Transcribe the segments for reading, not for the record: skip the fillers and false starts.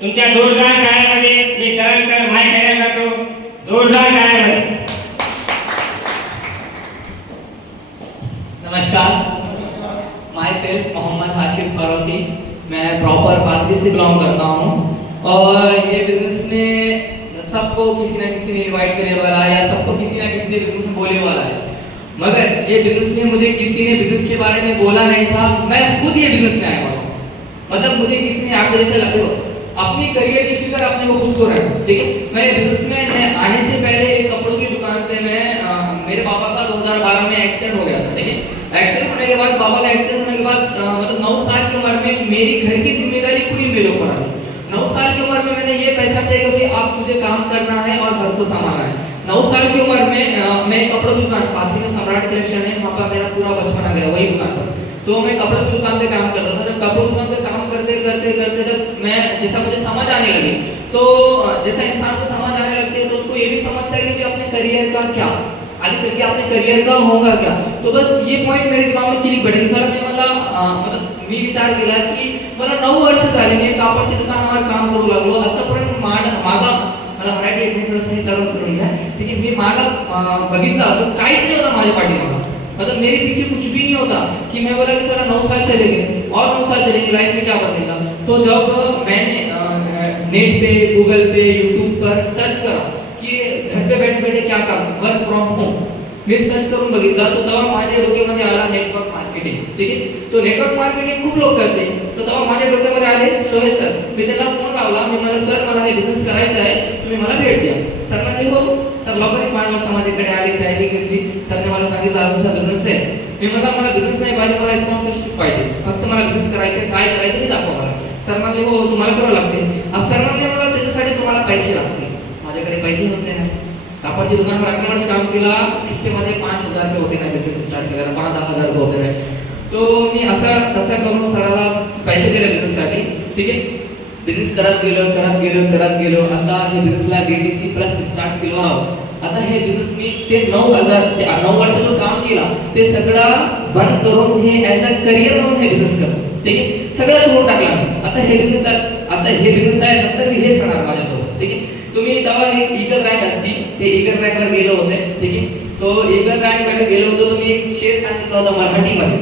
तुमच्या जोरदार टाळ्यांमध्ये मी सरांकडे mic handle करतो. जोरदार टाळ्यांमध्ये. नमस्कार, माई सेल्फ मोहम्मद हाशिर फारूकी. मैं प्रॉपर पाथरी से बिलोंग करता हूँ और ये बिजनेस में सबको किसी ना किसी ने इनवाइट करने वाला है या सबको किसी ना किसी ने बिजनेस में बोलने वाला है, मगर ये बिजनेस में मुझे किसी ने बिजनेस के बारे में बोला नहीं था. मैं खुद ये बिजनेस में आया हुआ. मतलब मुझे किसी ने आपको जैसे लगे हो अपनी करियर की फिक्र अपने को खुद को रहे. ठीक है, मैं बिजनेस में आने से पहले एक कपड़ों की दुकान पे मैं मेरे पापा का 2012 में एक्सीडेंट हो गया था. ठीक है, एक्सीडेंट होने के बाद पापा का एक्सीडेंट होने के बाद मतलब 9 साल की उम्र में मेरी घर की जिम्मेदारी पूरी मेरे ऊपर आ गई. 9 साल की उम्र में मैंने ये पहचान किया कि अब तुझे काम करना है और घर को संभालना है. 9 साल की उम्र में मैं कपड़ों की दुकान पाथरी में सम्राट कलेक्शन है, वहाँ पर मेरा पूरा बचपन आ गया वही दुकान पर. तो मैं कपड़ों की दुकान पे काम करता था. जब कपड़ों की दुकान पे काम करते करते करते जब मैं जैसा मुझे समझ आने लगी, तो जैसा इंसान को समझ आने लगती है तो उसको ये भी समझता है कि अपने करियर का क्या आगे चल के अपने करियर का होगा क्या. तो बस ये पॉइंट मेरे दिमाग में क्लिक पडले. सर मी मतलब मी विचार केला की मला 9 वर्ष झाले मी कापडच्या दुकानावर काम करू लागलो. आतापर्यंत मागा मला मराठी एक थोडंसं हे करून घ्या. ठीक आहे, मी मागा बघितला तर काहीच नहीं होता माझ्या पाठीमागे. मतलब मेरे पीछे कुछ भी नहीं होता कि मैं बोला कि सर 9 साल चले गए और 9 साल चले गए, लाइफ में क्या बदलेगा. तो जब मैंने नेट पे गूगल पे यूट्यूब पर सर्च करा की घर पे बैठे बैठे क्या काम, work from home, me search करून बघितला तो तेव्हा माझ्या डोक्यामध्ये आला नेटवर्क मार्केटिंग. ठीक आहे, तो नेटवर्क मार्केटिंग खूप लोक करते. तर तेव्हा माझ्या डोक्यामध्ये आले सोहेल सर. मी त्याला फोन लावला, मी मला सर मला हे बिझनेस करायचा आहे, तुम्ही मला भेट द्या. सर म्हणजे हो सर. लवकरच माझ्या समाजाकडे आले, चायली घेतली. सरने मला सांगितलं असा बिझनेस आहे. मी मला बिझनेस नाही पाहिजे, मला स्पॉन्सरशिप पाहिजे. फक्त मला बिझनेस करायचं, काय करायचं हे दाखवा मला. सर म्हणले हो तुम्हाला करावं लागते. सर म्हणले मला त्याच्यासाठी तुम्हाला पैसे लागतील. माझ्याकडे पैसे होते नाही. कापडच्या दुकानावर 11 वर्ष काम केला. खिस्सेमध्ये 5,000 रुपये होते नाही बिझनेस स्टार्ट केला. 5-10,000 रुपये होते नाही. तो मी असा तसा करून सराला पैसे दिले बिझनेससाठी. ठीक आहे, बिझनेस करत गेलो. आता हे बिझनेसला BTC प्लस स्टार्ट केलो आहोत. आता हे बिझनेस मी ते 9 वर्ष जो काम केला ते सगळं बंद करून हे ॲज अ करियर म्हणून हे बिझनेस करतो. ठीक आहे, सगळं सोडून टाकला. आता हे बिझनेस आहे नंतर मी हेच करणार माझ्यासोबत. ठीक आहे, तुम्ही तेव्हा एक ईगल रँक असती, ते ईगल रँकवर गेलो होते. ठीक आहे, तो ईगल रँकमध्ये गेलो होतो. तो मी एक शेर सांगितला होता मराठीमध्ये.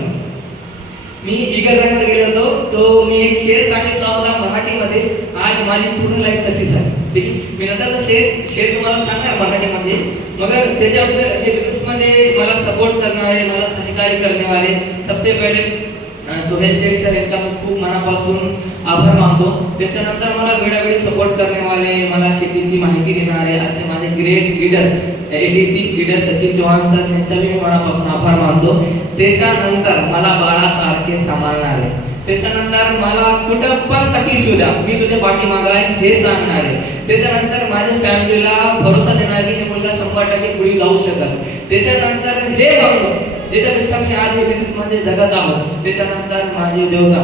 मी ईगल रँकवर गेलो होतो, तो मी एक शेर सांगितला होता मराठीमध्ये. आज माझी पूर्ण लाईफ तशी झाली. ठीक आहे, मी नंतर शेर तुम्हाला सांगणार मराठीमध्ये. मगर त्याच्या अगोदर हे बिझनेसमध्ये मला सपोर्ट करणारे, मला सहकार्य करने वाले सबसे पहिले सोहेल शेख सर यांचा मी खूप मनापासून आभार मानतो. त्याच्यानंतर मला वेळोवेळी सपोर्ट करने वाले, मला शेतीची माहिती देणारे असे माझे great leader ATC leader Sachin Chavan sir यांचाही मी मनापासून आभार मानतो. त्याच्यानंतर मला बाळासारखे सांभाळणारे, त्याच्यानंतर मला कुठं पण तकलीफ येऊ द्या मी तुझ्या पाठीमागे आहे हे सांगणारे, त्याच्यानंतर माझ्या फॅमिलीला भरोसा देणारे की हे मुलगा 100% पुढे जाऊ शकत. त्याच्यानंतर हे बघून ज्याच्यापेक्षा मी आज हे बिझनेस मध्ये जगत आहोत. त्याच्यानंतर माझे देवता,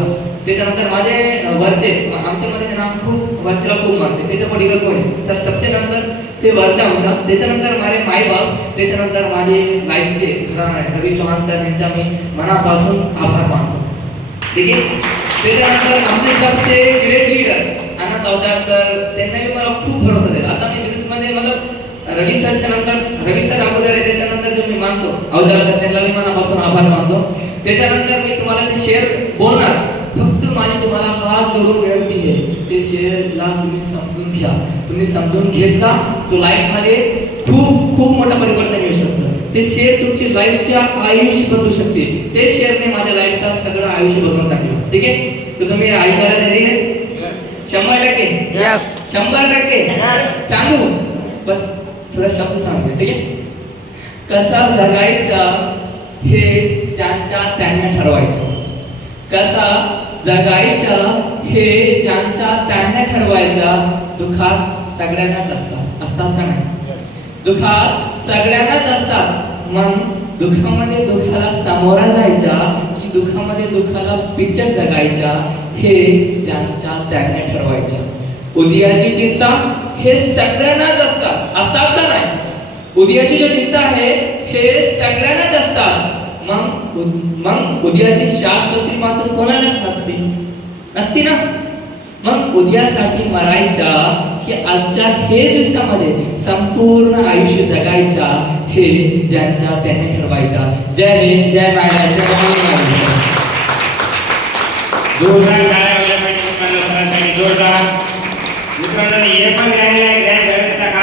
त्याच्यानंतर माझे वरचे, आमच्यामध्ये नाम खूप वरचेला खूप मानते. त्याच्या पलीकडे कोणी सर सबचे नंतर ते वरचा आमचा. त्याच्यानंतर माझे माय बाप, त्याच्यानंतर माझे लाईफचे घराणे रवी चव्हाण सर यांचा मी मनापासून आभार मानतो. ठीक आहे, त्याच्यानंतर आमचे सबचे ग्रेट लीडर आनंद अवचार सर, त्यांनाही मला खूप भरोसा दिला. आता मी बिझनेस मध्ये मतलब रवी सरच्या नंतर रवी सर अगोदर आहे, त्याच्यानंतर जो मी मानतो अवचार सर त्यांना मी मनापासून आभार मानतो. त्याच्यानंतर मी तुम्हाला ते शेअर बोलणार, फक्त माझी तुम्हाला हात जोडून विनंती आहे ते शेअरला तुम्ही समजून घ्या. तुम्ही समजून घेतला तो लाईफ मध्ये खूप खूप मोठा परिवर्तन येऊ शकतं. ते शेअर तुमची लाईफच्या आयुष्य बदलू शकते. ते शेअरने माझ्या लाईफचा सगळं आयुष्य बदलून टाकलं. ठीक आहे, तर तुम्ही ऐकायला रेडी आहे? 100%? यस. 100% सांगू? बस थोडा शब्द सांगते. ठीक आहे, कसा जगायचा हे ज्यांच्या त्यांना ठरवायचं. कसा जगायचा हे ज्यांच्या त्यांना ठरवायचा. दुःखात सगळ्यांनाच असतात का नाही? दुःखात सगळ्यांनाच असतात. मग दुःखामध्ये दुःखाला सामोरा जायचा की दुःखामध्ये दुःखाला पिक्चर जगायचा हे ज्यांच्या त्यांनी ठरवायचं. उद्याची चिंता हे सगळ्यांनाच असतात का नाही? उद्याची जो चिंता आहे हे सगळ्यांनाच असतात. मग उद्याची शाश्वती मात्र कोणालाच नसती ना. मग उद्यासाठी मरायचा की आजच्या हे दिवसामध्ये संपूर्ण आयुष्य जगायचा हे ज्यांच्या त्यांनी ठरवायचा. जय हिंद, जय महाराष्ट्र, जय महाराष्ट्र. जोरदार टाळ्या वाजल्या पाहिजे मित्रांनो, सरांसाठी जोरदार. मित्रांनो हे पण